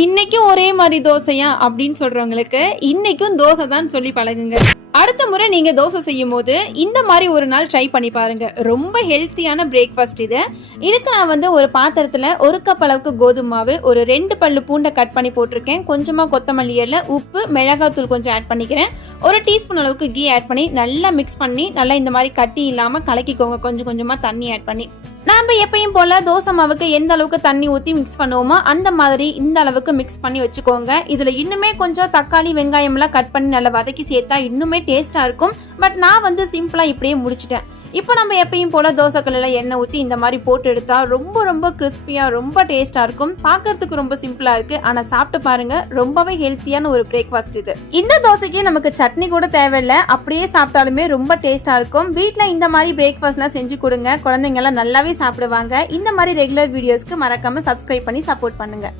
இன்னைக்கும் ஒரே மாதிரி தோசையா அப்படின்னு சொல்றவங்களுக்கு இன்னைக்கும் தோசை தான் சொல்லி பழகுங்க. அடுத்த முறை நீங்க தோசை செய்யும் போது இந்த மாதிரி ஒரு நாள் ட்ரை பண்ணி பாருங்க. ரொம்ப ஹெல்த்தியான பிரேக்ஃபாஸ்ட் இது. இதுக்கு நான் ஒரு பாத்திரத்துல 1 கப் அளவுக்கு கோதுமை மாவு, ஒரு 2 பல்லு பூண்டை கட் பண்ணி போட்டிருக்கேன், கொஞ்சமா கொத்தமல்லி இலை, உப்பு, மிளகாத்தூள் கொஞ்சம் ஆட் பண்ணிக்கிறேன், 1 டீஸ்பூன் அளவுக்கு கீ ஆட் பண்ணி நல்லா மிக்ஸ் பண்ணி நல்லா இந்த மாதிரி கட்டி இல்லாம கலக்கிக்கோங்க. கொஞ்சம் கொஞ்சமா தண்ணி ஆட் பண்ணி நாம எப்பயும் போல தோசை மாவுக்கு எந்த அளவுக்கு தண்ணி ஊற்றி மிக்ஸ் பண்ணுவோமோ அந்த மாதிரி இந்த அளவுக்கு மிக்ஸ் பண்ணி வச்சுக்கோங்க. இதில் இன்னுமே கொஞ்சம் தக்காளி வெங்காயம்லாம் கட் பண்ணி நல்லா வதக்கி சேர்த்தா இன்னுமே டேஸ்ட்டாக இருக்கும். பட் நான் சிம்பிளாக இப்படியே முடிச்சிட்டேன். இப்போ நம்ம எப்பயும் போல தோசைக்கல்லில் எண்ணெய் ஊற்றி இந்த மாதிரி போட்டு எடுத்தா ரொம்ப ரொம்ப கிறிஸ்பியாக ரொம்ப டேஸ்ட்டாக இருக்கும். பார்க்கறதுக்கு ரொம்ப சிம்பிளாக இருக்குது, ஆனால் சாப்பிட்டு பாருங்க, ரொம்பவே ஹெல்த்தியான ஒரு பிரேக்ஃபாஸ்ட் இது. இந்த தோசைக்கு நமக்கு சட்னி கூட தேவையில்லை, அப்படியே சாப்பிட்டாலுமே ரொம்ப டேஸ்ட்டாக இருக்கும். வீட்டில் இந்த மாதிரி பிரேக்ஃபாஸ்ட்லாம் செஞ்சு கொடுங்க, குழந்தைங்கலாம் நல்லாவே சாப்பிடுவாங்க. இந்த மாதிரி ரெகுலர் வீடியோஸ்க்கு மறக்காம சப்ஸ்கிரைப் பண்ணி சப்போர்ட் பண்ணுங்க.